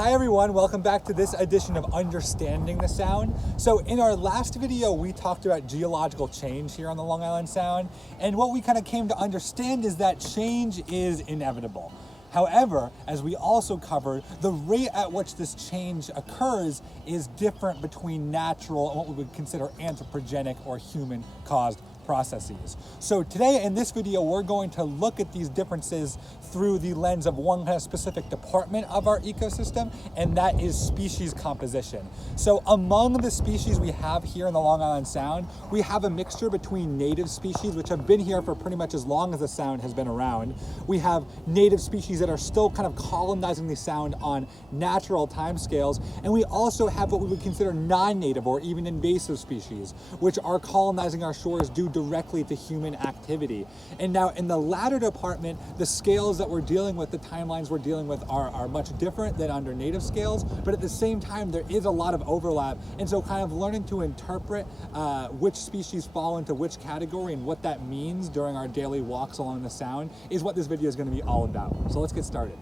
Hi everyone, welcome back to this edition of Understanding the Sound. So in our last video, we talked about geological change here on the Long Island Sound, and what we kind of came to understand is that change is inevitable. However, as we also covered, the rate at which this change occurs is different between natural and what we would consider anthropogenic or human-caused processes. So today in this video, we're going to look at these differences through the lens of one kind of specific department of our ecosystem, and that is species composition. So among the species we have here in the Long Island Sound, we have a mixture between native species, which have been here for pretty much as long as the Sound has been around. We have native species that are still kind of colonizing the Sound on natural timescales, and we also have what we would consider non-native or even invasive species, which are colonizing our shores due directly to human activity. And now in the latter department, the scales that we're dealing with, the timelines we're dealing with are much different than under native scales, but at the same time there is a lot of overlap, and so kind of learning to interpret which species fall into which category and what that means during our daily walks along the Sound is what this video is going to be all about. So let's get started.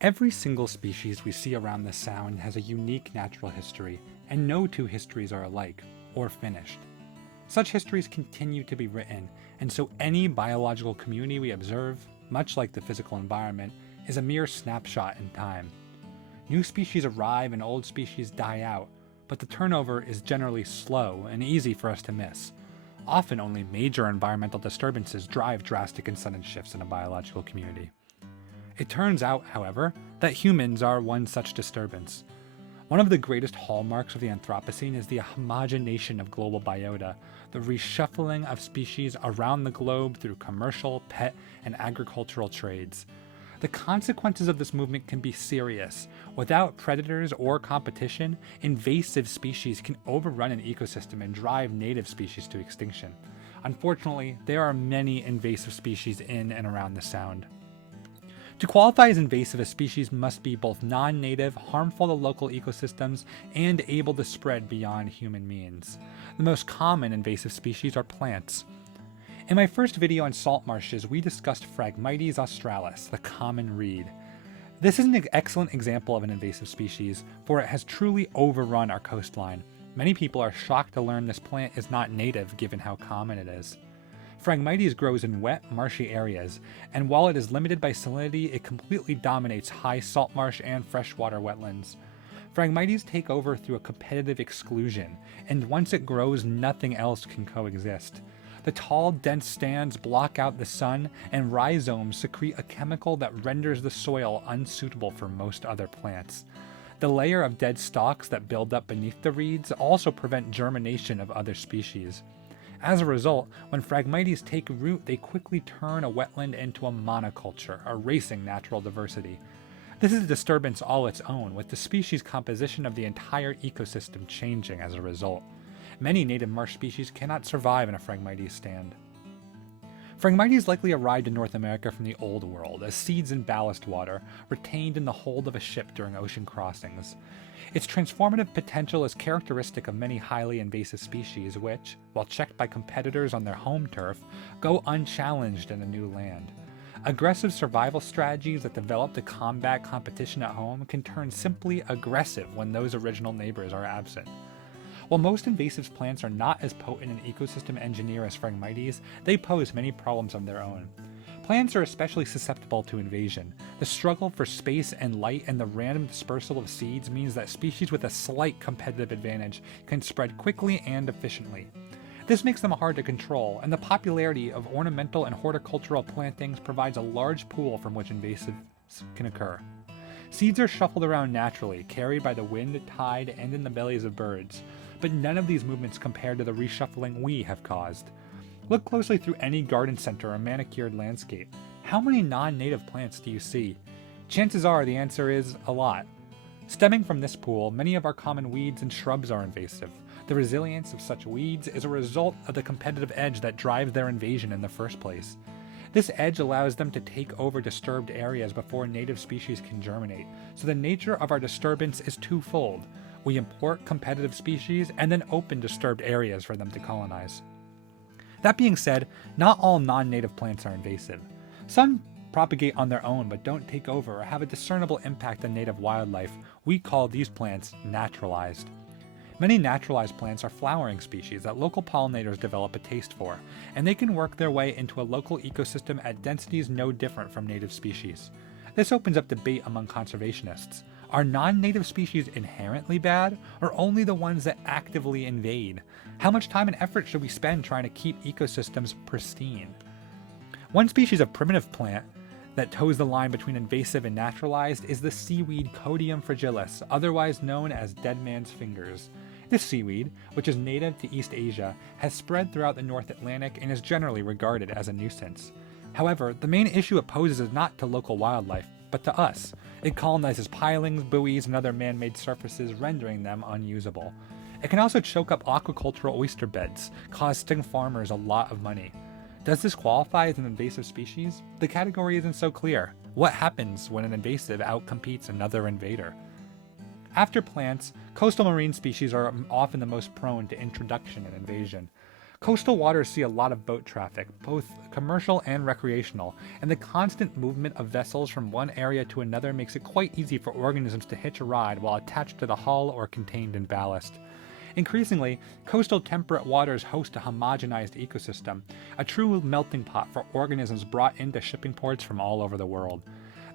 Every single species we see around the Sound has a unique natural history, and no two histories are alike, or finished. Such histories continue to be written, and so any biological community we observe, much like the physical environment, is a mere snapshot in time. New species arrive and old species die out, but the turnover is generally slow and easy for us to miss. Often only major environmental disturbances drive drastic and sudden shifts in a biological community. It turns out, however, that humans are one such disturbance. One of the greatest hallmarks of the Anthropocene is the homogenation of global biota, the reshuffling of species around the globe through commercial, pet, and agricultural trades. The consequences of this movement can be serious. Without predators or competition, invasive species can overrun an ecosystem and drive native species to extinction. Unfortunately, there are many invasive species in and around the Sound. To qualify as invasive, a species must be both non-native, harmful to local ecosystems, and able to spread beyond human means. The most common invasive species are plants. In my first video on salt marshes, we discussed Phragmites australis, the common reed. This is an excellent example of an invasive species, for it has truly overrun our coastline. Many people are shocked to learn this plant is not native given how common it is. Phragmites grows in wet, marshy areas, and while it is limited by salinity, it completely dominates high salt marsh and freshwater wetlands. Phragmites take over through a competitive exclusion, and once it grows, nothing else can coexist. The tall, dense stands block out the sun, and rhizomes secrete a chemical that renders the soil unsuitable for most other plants. The layer of dead stalks that build up beneath the reeds also prevent germination of other species. As a result, when Phragmites take root, they quickly turn a wetland into a monoculture, erasing natural diversity. This is a disturbance all its own, with the species composition of the entire ecosystem changing as a result. Many native marsh species cannot survive in a Phragmites stand. Phragmites likely arrived in North America from the Old World as seeds in ballast water, retained in the hold of a ship during ocean crossings. Its transformative potential is characteristic of many highly invasive species which, while checked by competitors on their home turf, go unchallenged in a new land. Aggressive survival strategies that develop to combat competition at home can turn simply aggressive when those original neighbors are absent. While most invasive plants are not as potent an ecosystem engineer as Phragmites, they pose many problems of their own. Plants are especially susceptible to invasion. The struggle for space and light and the random dispersal of seeds means that species with a slight competitive advantage can spread quickly and efficiently. This makes them hard to control, and the popularity of ornamental and horticultural plantings provides a large pool from which invasives can occur. Seeds are shuffled around naturally, carried by the wind, tide, and in the bellies of birds, but none of these movements compare to the reshuffling we have caused. Look closely through any garden center or manicured landscape. How many non-native plants do you see? Chances are the answer is a lot. Stemming from this pool, many of our common weeds and shrubs are invasive. The resilience of such weeds is a result of the competitive edge that drives their invasion in the first place. This edge allows them to take over disturbed areas before native species can germinate, so the nature of our disturbance is twofold. We import competitive species and then open disturbed areas for them to colonize. That being said, not all non-native plants are invasive. Some propagate on their own but don't take over or have a discernible impact on native wildlife. We call these plants naturalized. Many naturalized plants are flowering species that local pollinators develop a taste for, and they can work their way into a local ecosystem at densities no different from native species. This opens up debate among conservationists. Are non-native species inherently bad, or only the ones that actively invade? How much time and effort should we spend trying to keep ecosystems pristine? One species of primitive plant that toes the line between invasive and naturalized is the seaweed Codium fragilis, otherwise known as dead man's fingers. This seaweed, which is native to East Asia, has spread throughout the North Atlantic and is generally regarded as a nuisance. However, the main issue it poses is not to local wildlife, but to us. It colonizes pilings, buoys, and other man-made surfaces, rendering them unusable. It can also choke up aquacultural oyster beds, costing farmers a lot of money. Does this qualify as an invasive species? The category isn't so clear. What happens when an invasive outcompetes another invader? After plants, coastal marine species are often the most prone to introduction and invasion. Coastal waters see a lot of boat traffic, both commercial and recreational, and the constant movement of vessels from one area to another makes it quite easy for organisms to hitch a ride while attached to the hull or contained in ballast. Increasingly, coastal temperate waters host a homogenized ecosystem, a true melting pot for organisms brought into shipping ports from all over the world.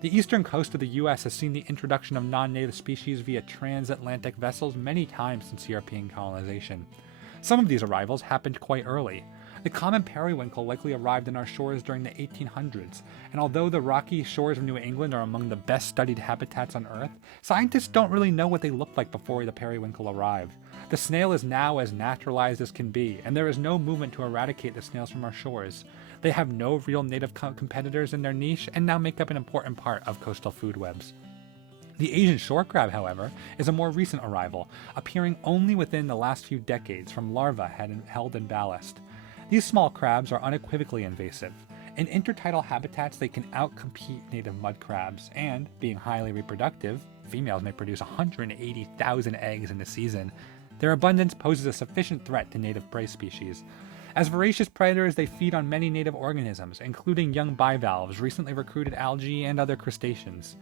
The eastern coast of the US has seen the introduction of non-native species via transatlantic vessels many times since European colonization. Some of these arrivals happened quite early. The common periwinkle likely arrived in our shores during the 1800s, and although the rocky shores of New England are among the best studied habitats on Earth, scientists don't really know what they looked like before the periwinkle arrived. The snail is now as naturalized as can be, and there is no movement to eradicate the snails from our shores. They have no real native competitors in their niche and now make up an important part of coastal food webs. The Asian shore crab, however, is a more recent arrival, appearing only within the last few decades from larvae held in ballast. These small crabs are unequivocally invasive. In intertidal habitats, they can outcompete native mud crabs, and, being highly reproductive, females may produce 180,000 eggs in a season. Their abundance poses a sufficient threat to native prey species. As voracious predators, they feed on many native organisms, including young bivalves, recently recruited algae, and other crustaceans.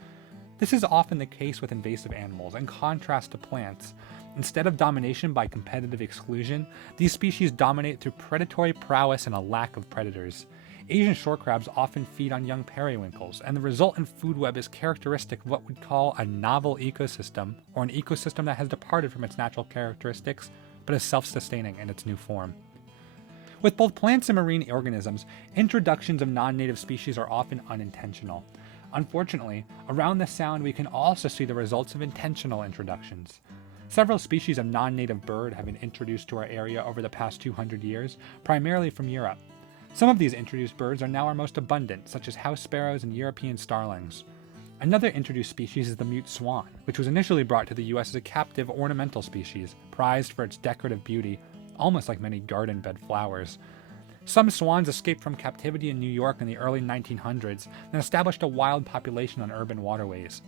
This is often the case with invasive animals, in contrast to plants. Instead of domination by competitive exclusion, these species dominate through predatory prowess and a lack of predators. Asian shore crabs often feed on young periwinkles, and the resultant food web is characteristic of what we'd call a novel ecosystem, or an ecosystem that has departed from its natural characteristics, but is self-sustaining in its new form. With both plants and marine organisms, introductions of non-native species are often unintentional. Unfortunately, around the Sound we can also see the results of intentional introductions. Several species of non-native bird have been introduced to our area over the past 200 years, primarily from Europe. Some of these introduced birds are now our most abundant, such as house sparrows and European starlings. Another introduced species is the mute swan, which was initially brought to the US as a captive ornamental species, prized for its decorative beauty, almost like many garden bed flowers. Some swans escaped from captivity in New York in the early 1900s and established a wild population on urban waterways.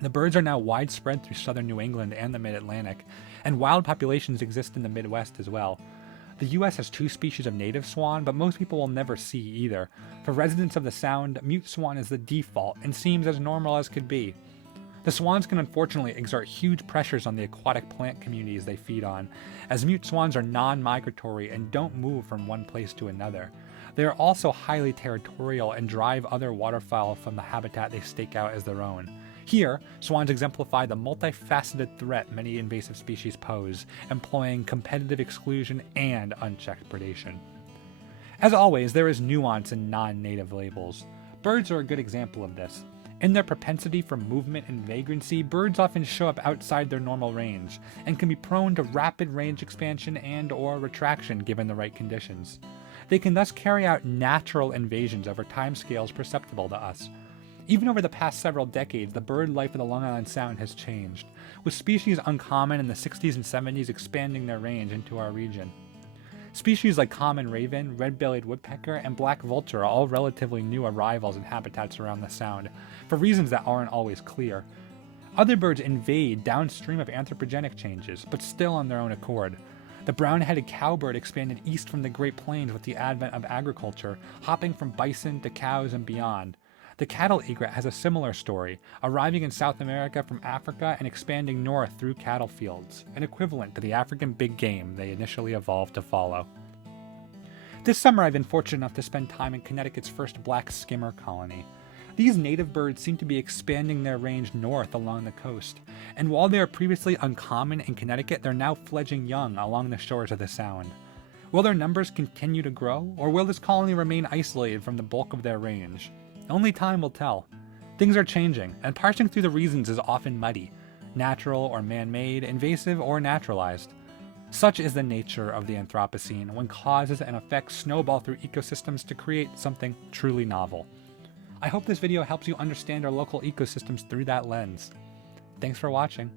The birds are now widespread through southern New England and the mid-Atlantic, and wild populations exist in the Midwest as well. The US has 2 species of native swan, but most people will never see either. For residents of the Sound, mute swan is the default and seems as normal as could be. The swans can unfortunately exert huge pressures on the aquatic plant communities they feed on, as mute swans are non-migratory and don't move from one place to another. They are also highly territorial and drive other waterfowl from the habitat they stake out as their own. Here, swans exemplify the multifaceted threat many invasive species pose, employing competitive exclusion and unchecked predation. As always, there is nuance in non-native labels. Birds are a good example of this. In their propensity for movement and vagrancy, birds often show up outside their normal range, and can be prone to rapid range expansion and/or retraction given the right conditions. They can thus carry out natural invasions over timescales perceptible to us. Even over the past several decades, the bird life of the Long Island Sound has changed, with species uncommon in the 60s and 70s expanding their range into our region. Species like common raven, red-bellied woodpecker, and black vulture are all relatively new arrivals in habitats around the Sound, for reasons that aren't always clear. Other birds invade downstream of anthropogenic changes, but still on their own accord. The brown-headed cowbird expanded east from the Great Plains with the advent of agriculture, hopping from bison to cows and beyond. The cattle egret has a similar story, arriving in South America from Africa and expanding north through cattle fields, an equivalent to the African big game they initially evolved to follow. This summer I've been fortunate enough to spend time in Connecticut's first black skimmer colony. These native birds seem to be expanding their range north along the coast, and while they are previously uncommon in Connecticut, they're now fledging young along the shores of the Sound. Will their numbers continue to grow, or will this colony remain isolated from the bulk of their range? Only time will tell. Things are changing, and parsing through the reasons is often muddy, natural or man-made, invasive or naturalized. Such is the nature of the Anthropocene, when causes and effects snowball through ecosystems to create something truly novel. I hope this video helps you understand our local ecosystems through that lens. Thanks for watching.